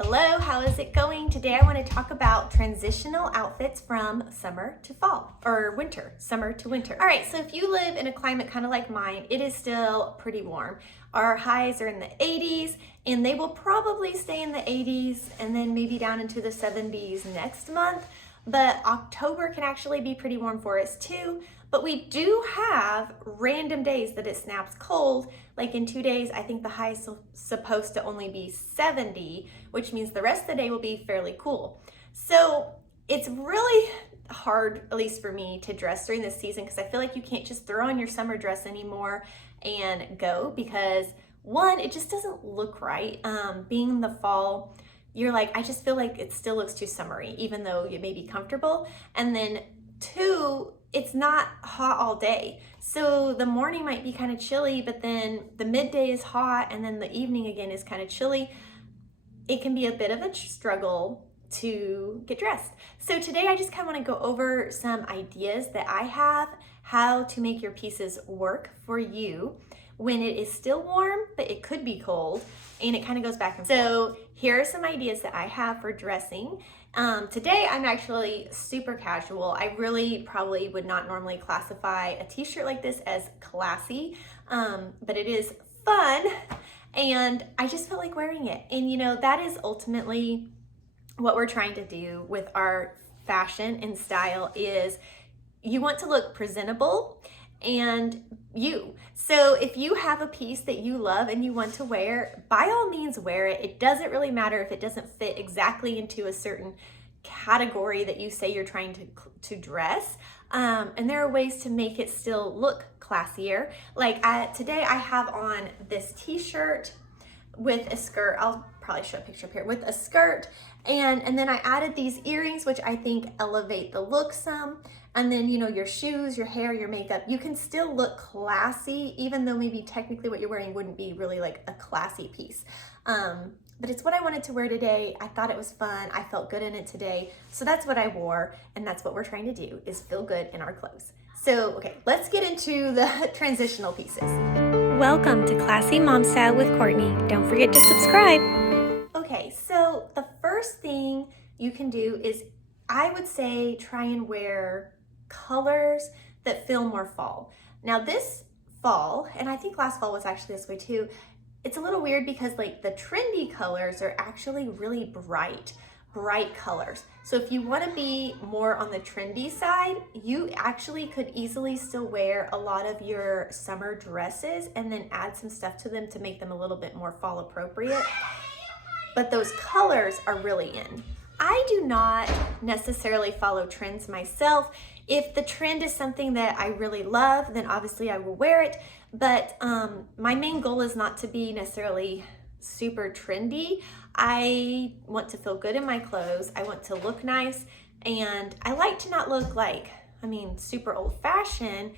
Hello, how is it going? Today I want to talk about transitional outfits from summer to fall, or winter, summer to winter. All right, so if you live in a climate kind of like mine, it is still pretty warm. Our highs are in the 80s, and they will probably stay in the 80s and then maybe down into the 70s next month. But October can actually be pretty warm for us too. But we do have random days that it snaps cold. Like in 2 days, I think the high is supposed to only be 70, which means the rest of the day will be fairly cool. So it's really hard, at least for me, to dress during this season because I feel like you can't just throw on your summer dress anymore and go because one, it just doesn't look right. Being the fall, you're like, I just feel like it still looks too summery, even though it may be comfortable. And then two, it's not hot all day. So the morning might be kind of chilly, but then the midday is hot and then the evening again is kind of chilly. It can be a bit of a struggle to get dressed. So today I just kind of want to go over some ideas that I have, how to make your pieces work for you when it is still warm, but it could be cold, and it kind of goes back and forth. So here are some ideas that I have for dressing. Today I'm actually super casual. I really probably would not normally classify a t-shirt like this as classy, but it is fun and I just felt like wearing it. And you know, that is ultimately what we're trying to do with our fashion and style is you want to look presentable and you. So if you have a piece that you love and you want to wear, by all means wear it. It doesn't really matter if it doesn't fit exactly into a certain category that you say you're trying to dress. And there are ways to make it still look classier. Like today I have on this t-shirt with a skirt. I'll probably show a picture up here with a skirt. And then I added these earrings, which I think elevate the look some. And then, you know, your shoes, your hair, your makeup, you can still look classy, even though maybe technically what you're wearing wouldn't be really like a classy piece. But it's what I wanted to wear today. I thought it was fun. I felt good in it today. So that's what I wore. And that's what we're trying to do is feel good in our clothes. So, okay, let's get into the transitional pieces. Welcome to Classy Mom Style with Courtney. Don't forget to subscribe. Okay, so the first thing you can do is, I would say, try and wear colors that feel more fall. Now this fall, and I think last fall was actually this way too, it's a little weird because like the trendy colors are actually really bright colors. So if you want to be more on the trendy side, you actually could easily still wear a lot of your summer dresses and then add some stuff to them to make them a little bit more fall appropriate. But those colors are really in. I do not necessarily follow trends myself. If the trend is something that I really love, then obviously I will wear it. But my main goal is not to be necessarily super trendy. I want to feel good in my clothes. I want to look nice. And I like to not look like, super old fashioned,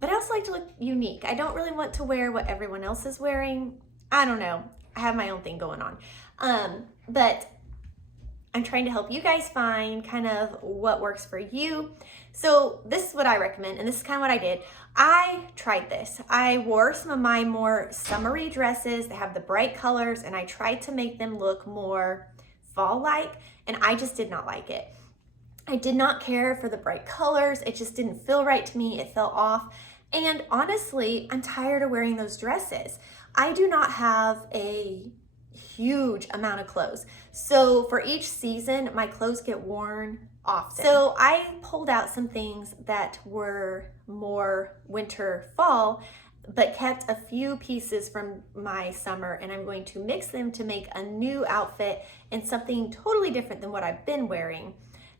but I also like to look unique. I don't really want to wear what everyone else is wearing. I don't know. I have my own thing going on. But I'm trying to help you guys find kind of what works for you. So this is what I recommend, and this is kind of what I did. I tried this. I wore some of my more summery dresses that have the bright colors, and I tried to make them look more fall-like, and I just did not like it. I did not care for the bright colors. It just didn't feel right to me. It felt off. And honestly, I'm tired of wearing those dresses. I do not have a huge amount of clothes. So for each season, my clothes get worn often. So I pulled out some things that were more winter fall, but kept a few pieces from my summer, and I'm going to mix them to make a new outfit and something totally different than what I've been wearing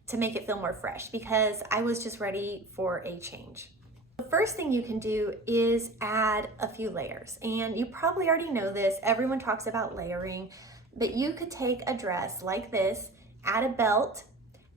to make it feel more fresh because I was just ready for a change. The first thing you can do is add a few layers, and you probably already know this. Everyone talks about layering, but you could take a dress like this, add a belt,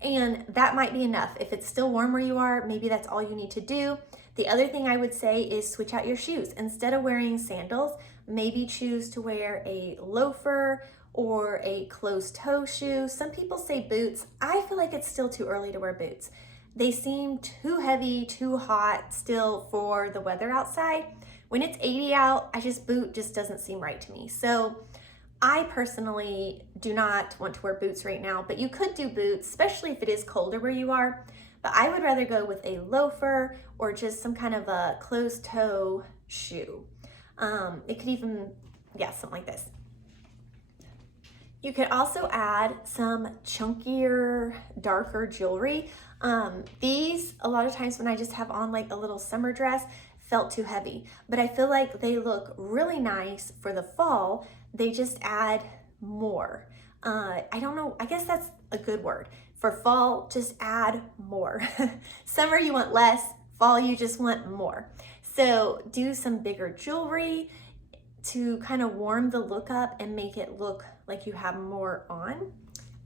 and that might be enough. If it's still warm where you are, maybe that's all you need to do. The other thing I would say is switch out your shoes. Instead of wearing sandals, maybe choose to wear a loafer or a closed-toe shoe. Some people say boots. I feel like it's still too early to wear boots. They seem too heavy, too hot still for the weather outside. When it's 80 out, boot just doesn't seem right to me. So I personally do not want to wear boots right now, but you could do boots, especially if it is colder where you are. But I would rather go with a loafer or just some kind of a closed toe shoe. It could even, yeah, something like this. You could also add some chunkier, darker jewelry. These, a lot of times when I just have on like a little summer dress, felt too heavy, but I feel like they look really nice for the fall. They just add more. I don't know, I guess that's a good word. For fall, just add more. Summer, you want less. Fall, you just want more. So do some bigger jewelry to kind of warm the look up and make it look like you have more on.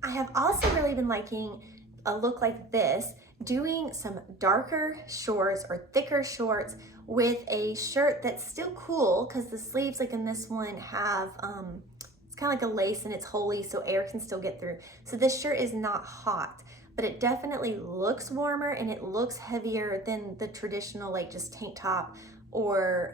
I have also really been liking a look like this, doing some darker shorts or thicker shorts with a shirt that's still cool because the sleeves, like in this one, have it's kind of like a lace and it's holey so air can still get through. So this shirt is not hot, but it definitely looks warmer and it looks heavier than the traditional like just tank top or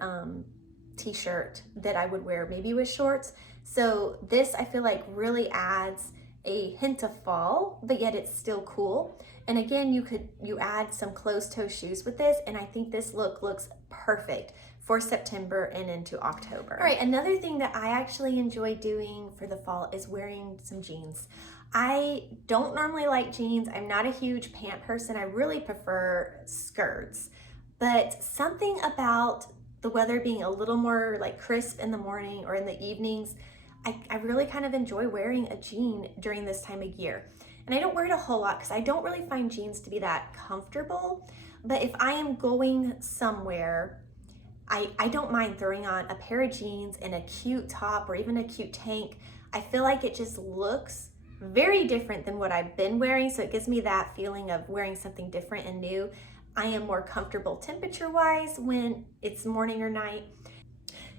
t-shirt that I would wear maybe with shorts. So this I feel like really adds a hint of fall, but yet it's still cool. And again, you add some closed toe shoes with this, and I think this look looks perfect for September and into October. All right, another thing that I actually enjoy doing for the fall is wearing some jeans. I don't normally like jeans. I'm not a huge pant person. I really prefer skirts, but something about the weather being a little more like crisp in the morning or in the evenings, I really kind of enjoy wearing a jean during this time of year. And I don't wear it a whole lot because I don't really find jeans to be that comfortable. But if I am going somewhere, I don't mind throwing on a pair of jeans and a cute top or even a cute tank. I feel like it just looks very different than what I've been wearing. So it gives me that feeling of wearing something different and new. I am more comfortable temperature-wise when it's morning or night.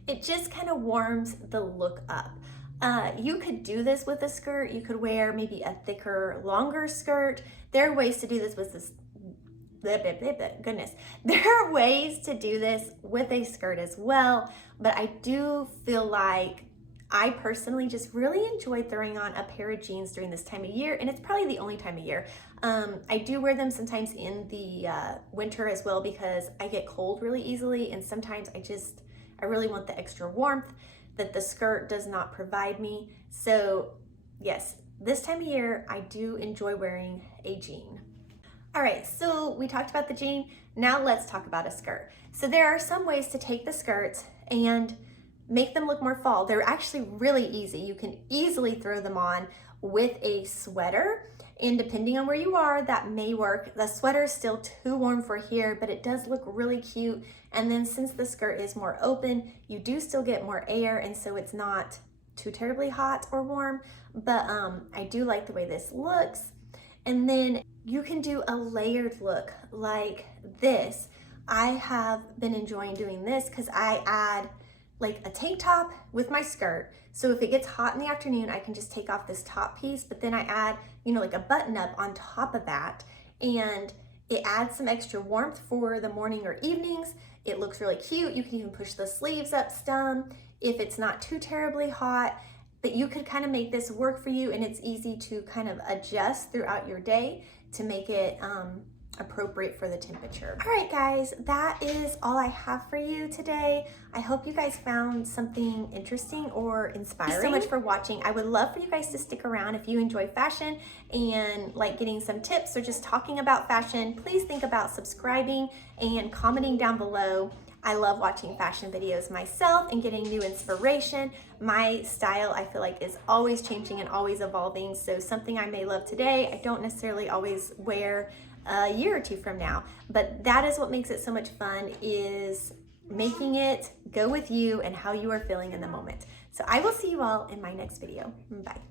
It just kind of warms the look up. You could do this with a skirt. You could wear maybe a thicker, longer skirt. There are ways to do this with this, goodness. There are ways to do this with a skirt as well, but I do feel like I personally just really enjoy throwing on a pair of jeans during this time of year, and it's probably the only time of year. I do wear them sometimes in the winter as well because I get cold really easily, and sometimes I really want the extra warmth that the skirt does not provide me. So yes, this time of year, I do enjoy wearing a jean. All right, so we talked about the jean. Now let's talk about a skirt. So there are some ways to take the skirts and make them look more fall. They're actually really easy. You can easily throw them on with a sweater, and depending on where you are, that may work. The sweater is still too warm for here, but it does look really cute. And then since the skirt is more open, you do still get more air, and so it's not too terribly hot or warm, but I do like the way this looks. And then you can do a layered look like this. I have been enjoying doing this because I add like a tank top with my skirt. So if it gets hot in the afternoon, I can just take off this top piece, but then I add, like a button up on top of that, and it adds some extra warmth for the morning or evenings. It looks really cute. You can even push the sleeves up some if it's not too terribly hot, but you could kind of make this work for you, and it's easy to kind of adjust throughout your day to make it appropriate for the temperature. All right, guys, that is all I have for you today. I hope you guys found something interesting or inspiring. Thanks so much for watching. I would love for you guys to stick around if you enjoy fashion and like getting some tips or just talking about fashion. Please think about subscribing and commenting down below. I love watching fashion videos myself and getting new inspiration. My style, I feel like, is always changing and always evolving. So something I may love today, I don't necessarily always wear a year or two from now, but that is what makes it so much fun, is making it go with you and how you are feeling in the moment. So I will see you all in my next video. Bye.